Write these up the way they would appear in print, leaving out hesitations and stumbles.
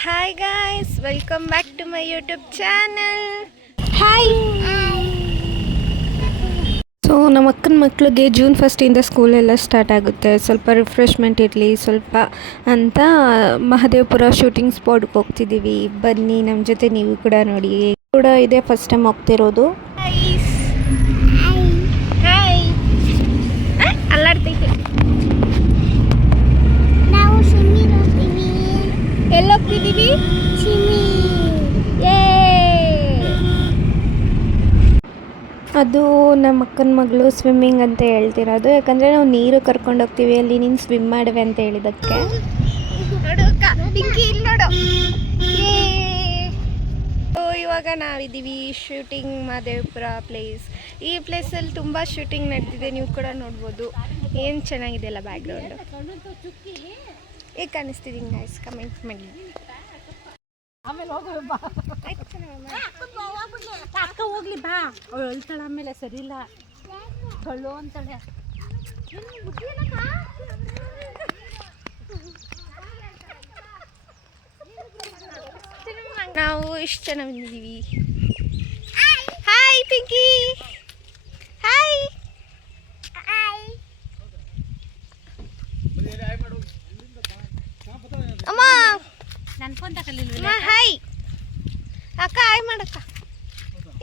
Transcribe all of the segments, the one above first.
Hi guys, welcome back to my YouTube channel. Hi. So ನಮ್ಮ ಅಕ್ಕನ ಮಕ್ಕಳಿಗೆ June 1 ಸ್ಕೂಲೆಲ್ಲ start ಆಗುತ್ತೆ. ಸ್ವಲ್ಪ ರಿಫ್ರೆಶ್ಮೆಂಟ್ ಇರಲಿ ಸ್ವಲ್ಪ ಅಂತ ಮಹದೇವಪುರ ಶೂಟಿಂಗ್ ಸ್ಪಾಟ್ಗೆ ಹೋಗ್ತಿದ್ದೀವಿ. ಬನ್ನಿ ನಮ್ಮ ಜೊತೆ ನೀವು ಕೂಡ ನೋಡಿ. ಕೂಡ ಇದೇ ಫಸ್ಟ್ ಟೈಮ್ ಹೋಗ್ತಿರೋದು. ಹಾಯ್ ಅಲ್ಲಾಡ್ತೈತೆ. ನಾವು ಸ್ವಿಮ್ಮಿಂಗ್ ಹೋಗ್ತೀವಿ. ಎಲ್ಲಿ ಹೋಗ್ತಿದ್ದೀವಿ? ಅದು ನಮ್ಮ ಅಕ್ಕನ ಮಗಳು ಸ್ವಿಮ್ಮಿಂಗ್ ಅಂತ ಹೇಳ್ತಿರೋದು. ಯಾಕಂದರೆ ನಾವು ನೀರು ಕರ್ಕೊಂಡು ಹೋಗ್ತೀವಿ, ಅಲ್ಲಿ ನೀನು ಸ್ವಿಮ್ ಮಾಡುವೆ ಅಂತ ಹೇಳಿದ್ದಕ್ಕೆ. ಇವಾಗ ನಾವಿದ್ದೀವಿ ಶೂಟಿಂಗ್ ಮಹದೇವಪುರ ಪ್ಲೇಸ್. ಈ ಪ್ಲೇಸಲ್ಲಿ ತುಂಬ ಶೂಟಿಂಗ್ ನಡೆದಿದೆ, ನೀವು ಕೂಡ ನೋಡ್ಬೋದು. ಏನು ಚೆನ್ನಾಗಿದೆ ಅಲ್ಲ ಬ್ಯಾಕ್ಗ್ರೌಂಡು. ಹೇಗೆ ಕಾಣಿಸ್ತಿದ್ದೀನಿ ಗೈಸ್ ಕಮೆಂಟ್ ಮಾಡಿ. ಅಕ್ಕ ಹೋಗ್ಲಿ ಬಾ, ಅವಳು ಹೇಳ್ತಾಳೆ ಆಮೇಲೆ ಸರಿ ಇಲ್ಲ ಕಳ್ಳು ಅಂತಾಳೆ. ನಾವು ಇಷ್ಟು ಜನ ಬಂದಿದ್ದೀವಿ. ಹಾಯ್ ಪಿಂಕಿ. ಹಾಯ್ ಅಮ್ಮ. ನನ್ನ ಫೋನ್ ತಗೊಳ್ಳಿಲ್ವ? ಹಾಯ್ ಅಕ್ಕ. ಹಾಯ್ ಮಾಡಕ್ಕ.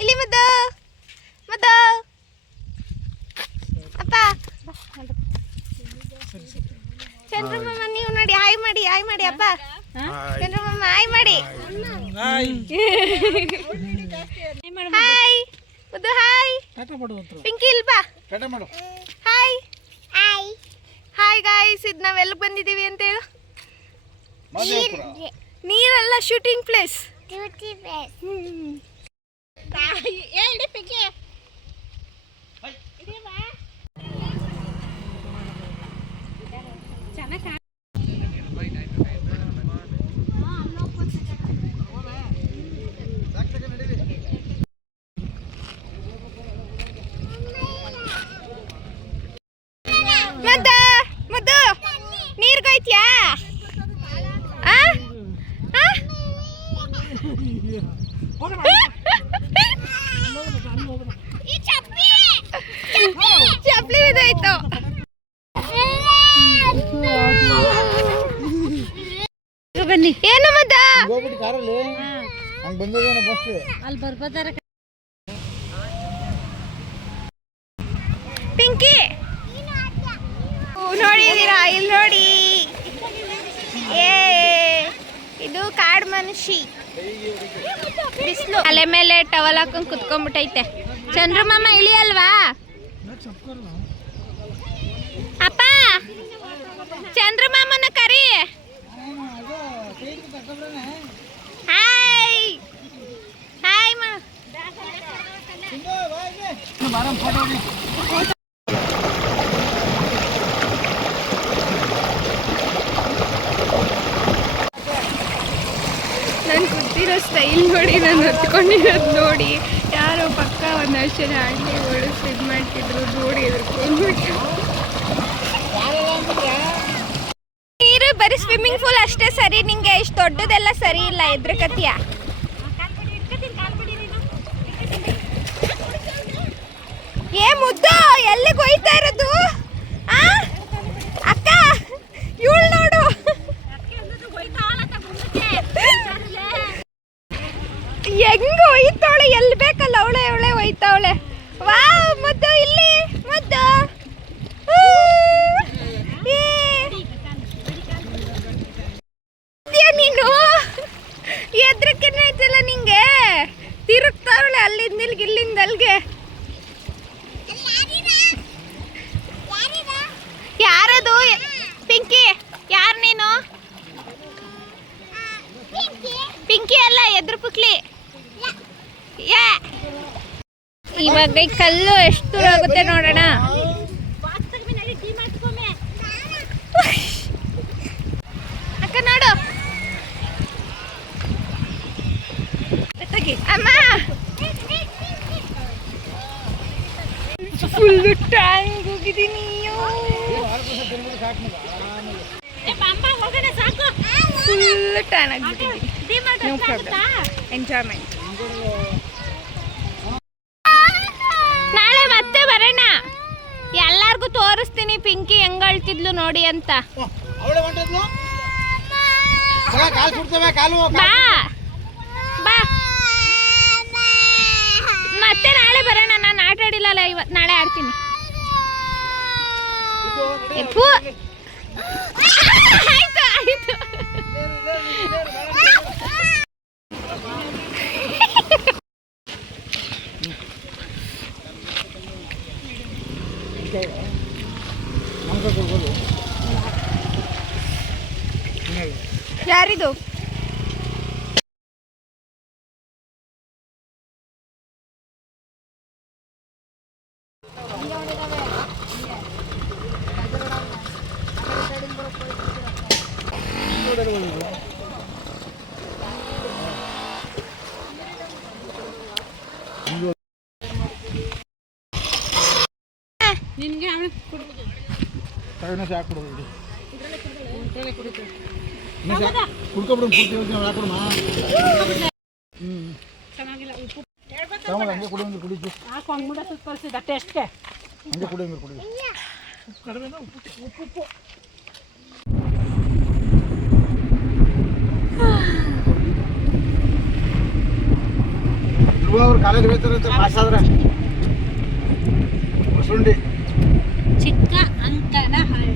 ಇಲ್ಲಿ ಮದ್ದು ಅಪ್ಪ. ಚಂದ್ರಮ್ಮ ನೀವು ನೋಡಿ. ಹಾಯ್ ಮಾಡಿ ಅಪ್ಪ. ಚಂದ್ರಮ್ಮ ಹಾಯ್ ಮಾಡಿ. ಹಾಯ್ ಮದ್ದು. ಹಾಯ್ ಪಿಂಕಿ ಇಲ್ಬಾ. Hi hi guys. ಇದು ನಾವು ಎಲ್ಲಿಗೆ ಬಂದಿದ್ದೀವಿ ಅಂತ ಹೇಳು. ನೀರಲ್ಲ, ಶೂಟಿಂಗ್ ಪ್ಲೇಸ್. ಹೇಳಿ ಪಿಂಕಿ. ಮುದ್ದು ನೀರ್ಗೋಯ್ತ್ಯಾ? ಚಪ್ಪಲಿ ಬಿದ್ದೋಯ್ತು. ಬನ್ನಿ. ಏನು ಮದ್ದ ಅಲ್ಲಿ ಬರ್ಬೋದಾರ. ಪಿಂಕಿ ನೋಡಿದೀರಾ? ಇಲ್ಲಿ ನೋಡಿ. ಇದು ಕಾಡು ಮನುಷ್ಯ. ಬಿಸಿಲು ತಲೆ ಮೇಲೆ ಟವಲ್ ಹಾಕೊಂಡು ಕುತ್ಕೊಂಡ್ಬಿಟ್ಟೈತೆ. ಚಂದ್ರಮಾಮ ಇಳಿಯಲ್ವಾ ಅಪ್ಪ? ಚಂದ್ರಮಾಮನ ಕರಿ. ಹಾಯ್ ಹಾಯ್ ಮಾ. ನಾನು ಕೂತಿರೋ ಸ್ಟೈಲ್ ನೋಡಿ, ನಾನು ಹತ್ಕೊಂಡಿರೋದು ನೋಡಿ, ಯಾರೋ ಪಕ್ಕ ಒಂದಷ್ಟು ಜನ ಆಂಟಿಗಳು ಸ್ವಿಮ್ ಮಾಡ್ತಿದ್ರು ನೋಡಿ ಎದುರ್ಕೊಂಡ್ಬಿಟ್ಟು. ನೀರು ಬರೀ ಸ್ವಿಮ್ಮಿಂಗ್ ಪೂಲ್ ಅಷ್ಟೇ ಸರಿ, ನಿಂಗೆ ಇಷ್ಟು ದೊಡ್ಡದೆಲ್ಲ ಸರಿ ಇಲ್ಲ. ಎದ್ರಕತಿಯ ಏ ಮುದ್ದು, ಎಲ್ಲಿಗೆ ಹೋಯ್ತಾ ಇರೋದು? ಅಕ್ಕ ಇವಳು ನೋಡು. ಹೆಂಗ ಒಯ್ತಾವಳೆ, ಎಲ್ಲಿ ಬೇಕಲ್ಲ ಅವಳೆ ಒಯ್ತಾವಳೆ. ವಾ ಮುದ್ದು ಇಲ್ಲಿ ಮುದ್ದು. ನೀನು ಎದ್ರಕ್ಕೆನೆ ಐತಲ್ಲ ನಿಂಗೆ. ತಿರುಗ್ತಾವಳೆ ಅಲ್ಲಿಂದ ಇಲ್ಲಿಂದ ಅಲ್ಲಿಗೆ. ಯಾರದು? ಪಿಂಕಿ. ಯಾರು ನೀನು? ಪಿಂಕಿ ಅಲ್ಲ, ಎದ್ರು ಪುಕ್ಲಿ. ಇವಾಗ ಕಲ್ಲು ಎಷ್ಟು ದೂರ ಆಗುತ್ತೆ ನೋಡೋಣ. ಅಕ್ಕ ನೋಡು. ಅಮ್ಮ ಫುಲ್ ಟ್ಯಾಂಕ್ ಹೋಗಿದ್ದೀನಿ. ಫುಲ್ ಟ್ಯಾನ್ ಆಗಿಬಿಟ್ಟಿದ್ದೀನಿ. No problem enjoyment. ನಾಳೆ ಮತ್ತೆ ಬರೋಣ, ಎಲ್ಲಾರ್ಗು ತೋರಿಸ್ತೀನಿ ಪಿಂಕಿ ಹೆಂಗ್ ಅಳ್ತಿದ್ಲು ನೋಡಿ ಅಂತ. ಬಾ ಬಾ ಮತ್ತೆ ನಾಳೆ ಬರೋಣ. ನಾನು ಆಟ ಆಡಿಲ್ಲಲ್ಲ ಇವತ್ತು, ನಾಳೆ ಆಡ್ತೀನಿ. ಆಯ್ತು ಆಯ್ತು. ಯಾರಿದು? ನಿನ್ಗೆ ಚೆನ್ನಾಗಿಲ್ಲ ಉಪ್ಪು ಹಾಕು ಹಂಗ್ಬಿಡ ಸುತ್ತರಿಸಿದ ಟೇಸ್ಟ್ಗೆ. ಉಪ್ಪು ಅವ್ರು ಕಾಲೇಜ್ ಹೋಗ್ತಾರೆ ಪಾಸ್ ಆದ್ರೆ ಮಸುಂಡಿ ಚಿಕ್ಕ ಅಂಕನ ಹಳ್ಳಿ.